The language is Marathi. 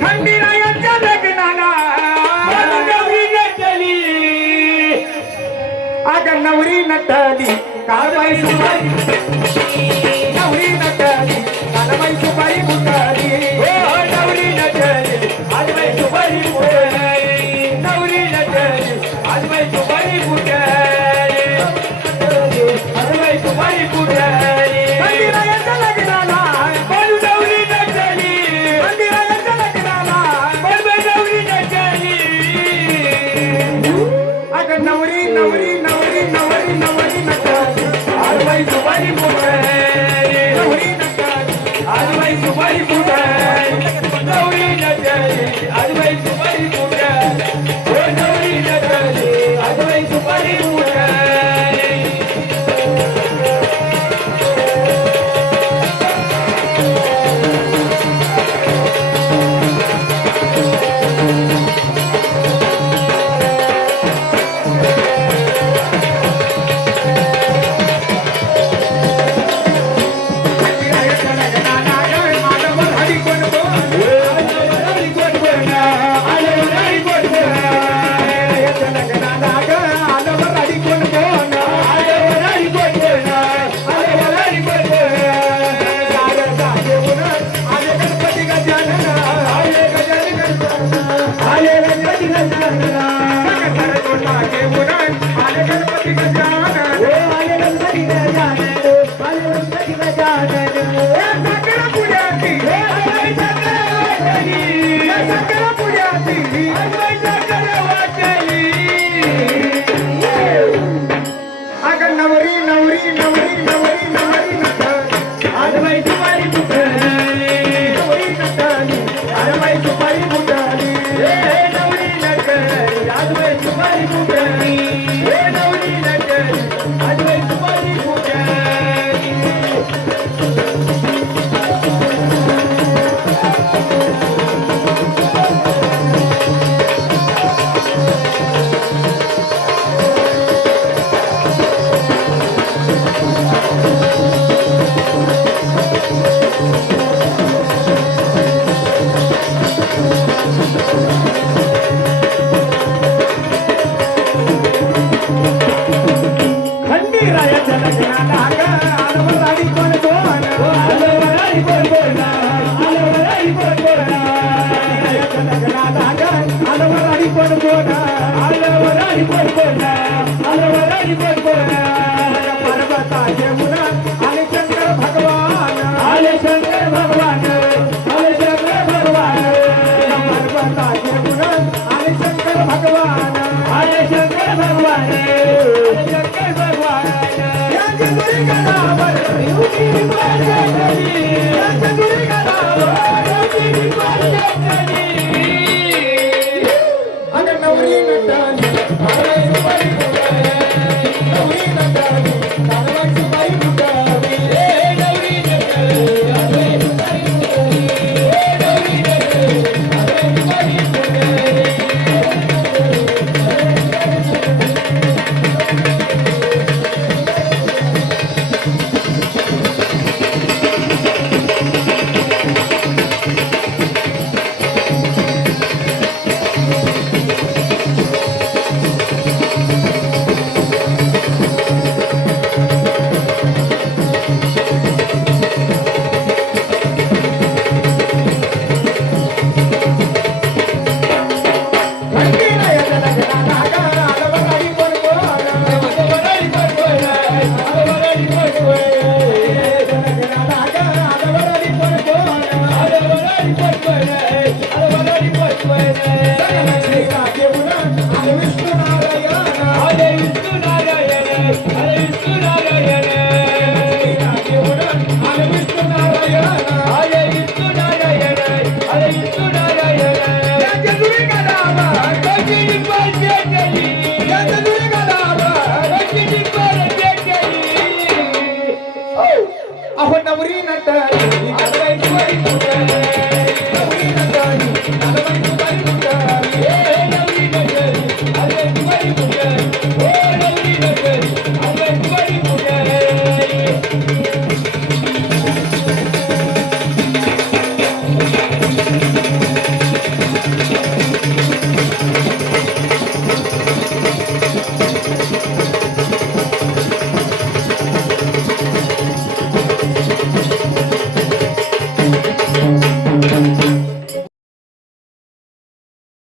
खंडीरायाच्या लग्नाला नवरी नटली, अगं नवरी नटली कालबाई सुपारी, नवरी नटली कालबाई सुपारी फुटली, हो नवरी नटली आजबाई सुपारी फुटली, नवरी नटली आजबाई सुपारी फुटली, आजबाई सुपारी फुटली. खंडीरायाच्या लग्नाला बोलू नवरी नटली, खंडीरायाच्या लग्नाला बोलू नवरी नटली, अगं नवरी नवरी नवरी नवरी नवरी नटली आजबाई सुपारी फुटली, नवरी नटली आजबाई सुपारी फुटली, नवरी नटली आजबाई सुपारी फुटली, हो नवरी नटली आजबाई सुपारी फुटली. भगवान